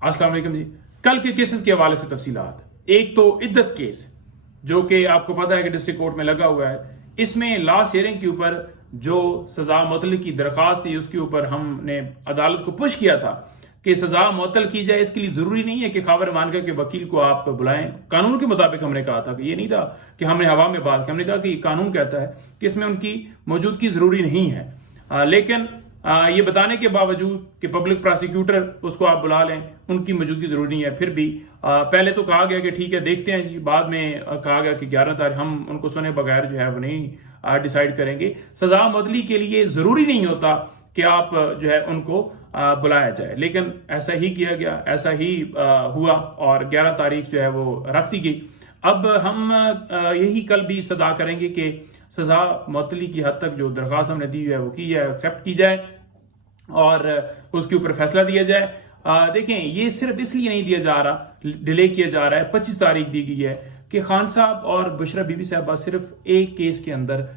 अस्सलाम वालेकुम जी। कल के केसेस के हवाले से तफसीलात। एक तो इद्दत केस जो कि आपको पता है कि डिस्ट्रिक्ट कोर्ट में लगा हुआ है। इसमें लास्ट हियरिंग के ऊपर जो सजा मुअत्तली की दरख्वास्त थी उसके ऊपर हमने अदालत को पुश किया था कि सजा मुअत्तल की जाए। इसके लिए जरूरी नहीं है कि खबर मानकर के वकील को आप बुलाएं। कानून के मुताबिक हमने कहा था कि ये नहीं था कि हमने हवा में बात की। हमने कहा कि कानून कहता है कि इसमें उनकी मौजूदगी जरूरी नहीं है। लेकिन ये बताने के बावजूद कि पब्लिक प्रोसिक्यूटर उसको आप बुला लें, उनकी मौजूदगी जरूरी नहीं है। फिर भी पहले तो कहा गया कि ठीक है देखते हैं जी, बाद में कहा गया कि 11 तारीख हम उनको सुने बगैर जो है वो नहीं डिसाइड करेंगे। सजा मुअत्तली के लिए जरूरी नहीं होता कि आप जो है उनको बुलाया जाए, लेकिन ऐसा ही किया गया, ऐसा ही हुआ और 11 तारीख जो है वो रख दी गई। अब हम यही कल भी इस्तदा करेंगे कि सजा मुअत्तली की हद तक जो दरख्वास्त हमने दी है वो की जाए, एक्सेप्ट की जाए और उसके ऊपर फैसला दिया जाए। देखें, ये सिर्फ इसलिए नहीं दिया जा रहा, डिले किया जा रहा है। 25 तारीख दी गई है कि खान साहब और बुशरा बीबी साहबा सिर्फ एक केस के अंदर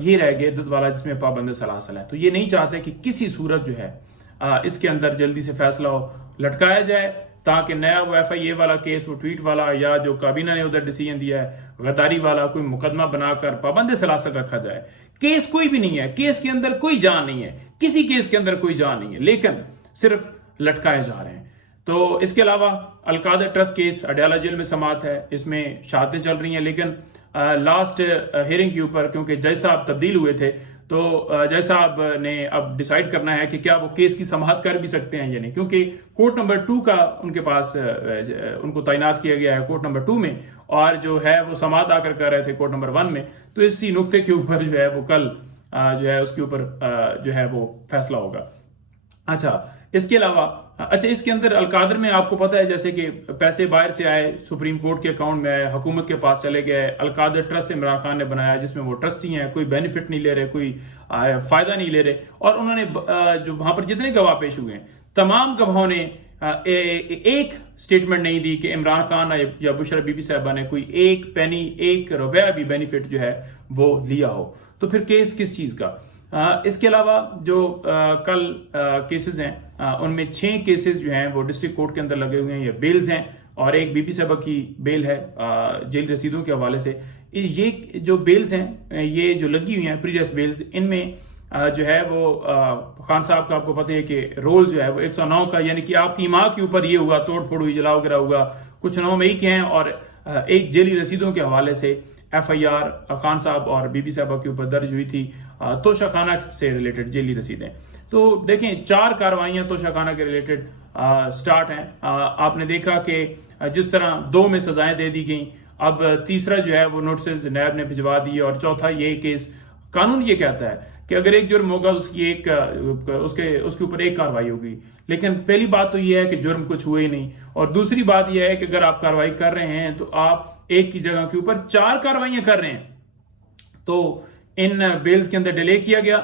ये रह गए इद्दत वाला जिसमें पाबंद सलासल है। तो ये नहीं चाहते कि किसी सूरत जो है इसके अंदर जल्दी से फैसला हो, लटकाया जाए ताकि नया वो FIA वाला केस, वो ट्वीट वाला या जो काबीना ने उधर डिसीजन दिया है गद्दारी वाला, कोई मुकदमा बनाकर पाबंद सलासल रखा जाए। केस कोई भी नहीं है, केस के अंदर कोई जान नहीं है, किसी केस के अंदर कोई जान नहीं है, लेकिन सिर्फ लटकाए जा रहे हैं। तो इसके अलावा Al-Qadir trust case Adiala jail में समात है, इसमें शहादतें चल रही हैं। लेकिन लास्ट हियरिंग के ऊपर क्योंकि जज साहब तब्दील हुए थे तो जज साहब ने अब डिसाइड करना है कि क्या वो केस की समाअत कर भी सकते हैं या नहीं, क्योंकि कोर्ट नंबर 2 का उनके पास उनको तैनात किया गया है कोर्ट नंबर 2 में, और जो है वो समाअत आकर कर रहे थे कोर्ट नंबर 1 में। तो इसी नुक्ते के ऊपर जो है वो कल जो है उसके ऊपर जो है वो फैसला होगा। अच्छा, इसके अलावा इसके अंदर अलकादर में आपको पता है जैसे कि पैसे बाहर से आए, सुप्रीम कोर्ट के अकाउंट में आए, हुकूमत के पास चले गए। अलकादर ट्रस्ट इमरान खान ने बनाया जिसमें वो ट्रस्टी हैं, कोई बेनिफिट नहीं ले रहे, कोई फायदा नहीं ले रहे। और उन्होंने जो वहां पर जितने गवाह पेश हुए हैं तमाम गवाहों ने एक स्टेटमेंट नहीं दी कि इमरान खान या बुशरा बीबी साहबा ने कोई एक पेनी, एक रुपया भी बेनिफिट जो है वो लिया हो। तो फिर केस किस चीज का? इसके अलावा जो कल केसेस हैं उनमें 6 केसेस जो हैं वो डिस्ट्रिक्ट कोर्ट के अंदर लगे हुए हैं, ये बेल्स हैं और एक बीबी साहबा की बेल है जेल रसीदों के हवाले से। ये जो बेल्स हैं ये जो लगी हुई हैं प्रीवियस बेल्स, इनमें जो है वो खान साहब का आपको पता है कि रोल जो है वो 109 का, यानी कि आपकी माँ के ऊपर ये हुआ, तोड़ फोड़ हुई, जलाओ गिरा हुआ, कुछ 9 मई के हैं और एक जेली रसीदों के हवाले से FIR खान साहब और बीबी साहबा के ऊपर दर्ज हुई थी तोशाखाना से रिलेटेड जेली रसीदें। तो देखें 4 कार्रवाइयां तोशाखाना के रिलेटेड स्टार्ट हैं। आपने देखा कि जिस तरह 2 में सजाएं दे दी गई, अब तीसरा जो है वो नोटिस नैब ने भिजवा दिए और चौथा ये केस। कानून ये कहता है कि अगर एक जुर्म होगा उसकी उसके ऊपर एक कार्रवाई होगी, लेकिन पहली बात तो यह है कि जुर्म कुछ हुए ही नहीं, और दूसरी बात यह है कि अगर आप कार्रवाई कर रहे हैं तो आप एक की जगह के ऊपर 4 कार्रवाइयां कर रहे हैं। तो इन बेल्स के अंदर डिले किया गया।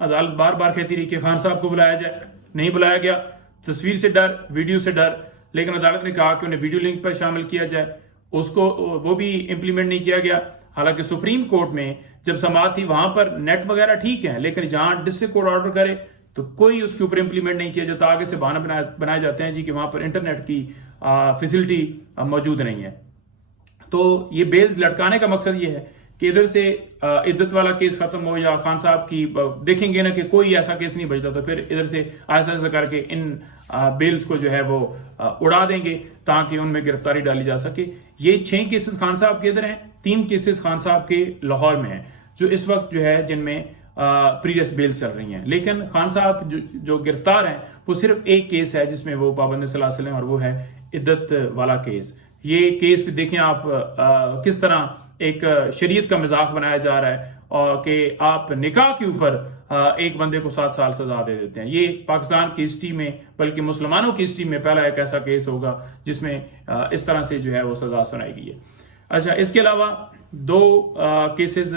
अदालत बार बार कहती रही कि खान साहब को बुलाया जाए, नहीं बुलाया गया, तस्वीर से डर, वीडियो से डर, लेकिन अदालत ने कहा कि उन्हें वीडियो लिंक पर शामिल किया जाए, उसको वो भी इंप्लीमेंट नहीं किया गया। हालांकि सुप्रीम कोर्ट में जब समाअत थी वहां पर नेट वगैरह ठीक है, लेकिन जहां डिस्ट्रिक्ट कोर्ट ऑर्डर करे तो कोई उसके ऊपर इंप्लीमेंट नहीं किया जाता। आगे से बहाना बनाए जाते हैं जी कि वहां पर इंटरनेट की फैसिलिटी मौजूद नहीं है। तो ये बेल्स लटकाने का मकसद ये है कि इधर से इद्दत वाला केस खत्म हो या खान साहब की देखेंगे ना कि कोई ऐसा केस नहीं बचता, तो फिर इधर से ऐसा ऐसा करके इन बेल्स को जो है वो उड़ा देंगे ताकि उनमें गिरफ्तारी डाली जा सके। ये 6 केसेस खान साहब के इधर हैं, 3 केसेस खान साहब के लाहौर में हैं जो इस वक्त जो है जिनमें प्रीवियस बेल्स चल रही हैं। लेकिन खान साहब जो गिरफ्तार हैं वो सिर्फ एक केस है जिसमें वो पाबंद सलासल हैं और वो है इद्दत वाला केस। ये केस देखें आप किस तरह एक शरीयत का मजाक बनाया जा रहा है और कि आप निकाह के ऊपर एक बंदे को 7 साल सजा दे देते हैं। ये पाकिस्तान की हिस्ट्री में, बल्कि मुसलमानों की हिस्ट्री में पहला एक ऐसा केस होगा जिसमें इस तरह से जो है वो सजा सुनाई गई है। अच्छा, इसके अलावा 2 केसेस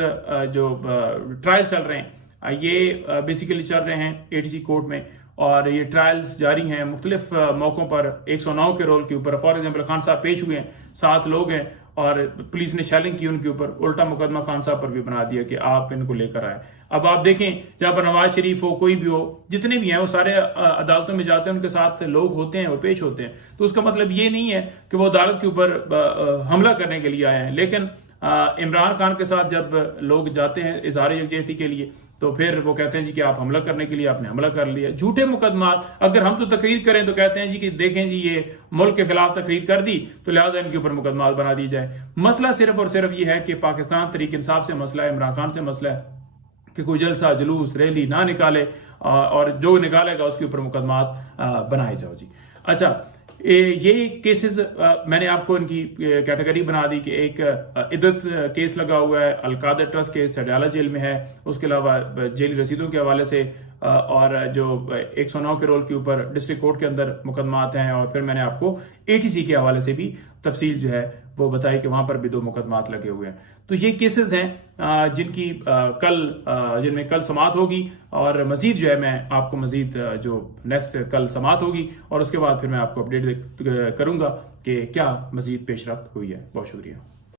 जो ट्रायल चल रहे हैं ये बेसिकली चल रहे हैं ATC कोर्ट में और ये ट्रायल्स जारी हैं मुख्तलिफ मौकों पर 109 के रोल के ऊपर। फॉर एग्जाम्पल खान साहब पेश हुए हैं, 7 लोग हैं और पुलिस ने शेलिंग की उनके ऊपर, उल्टा मुकदमा खान साहब पर भी बना दिया कि आप इनको लेकर आए। अब आप देखें, जहां पर नवाज शरीफ हो, कोई भी हो, जितने भी हैं वो सारे अदालतों में जाते हैं, उनके साथ लोग होते हैं, वो पेश होते हैं। तो उसका मतलब ये नहीं है कि वो अदालत के ऊपर हमला करने के लिए आए हैं। लेकिन इमरान खान के साथ जब लोग जाते हैं इजहार यकजहती के लिए, तो फिर वो कहते हैं जी कि आप हमला करने के लिए आपने हमला कर लिया। झूठे मुकदमा, अगर हम तो तकरीर करें तो कहते हैं जी कि देखें जी ये मुल्क के खिलाफ तकरीर कर दी तो लिहाजा इनके ऊपर मुकदमा बना दी जाए। मसला सिर्फ और सिर्फ ये है कि पाकिस्तान तहरीक इंसाफ से मसला है, इमरान खान से मसला है कि कोई जलसा जुलूस रैली ना निकाले और जो निकालेगा उसके ऊपर मुकदमा बनाए जाओ जी। अच्छा, ये केसेस मैंने आपको इनकी कैटेगरी बना दी कि एक इद्दत केस लगा हुआ है, अलकादर ट्रस्ट केस सडियाला जेल में है, उसके अलावा जेली रसीदों के हवाले से और जो 109 के रोल के ऊपर डिस्ट्रिक्ट कोर्ट के अंदर मुकदमा आते हैं, और फिर मैंने आपको ATC के हवाले से भी तफसील जो है वो बताई कि वहां पर भी 2 मुकदमात लगे हुए हैं। तो ये केसेस हैं जिनमें कल समाअत होगी, और मजीद जो है मैं आपको मजीद जो नेक्स्ट कल समाअत होगी और उसके बाद फिर मैं आपको अपडेट करूंगा कि क्या मजीद पेशरफ्त हुई है। बहुत शुक्रिया।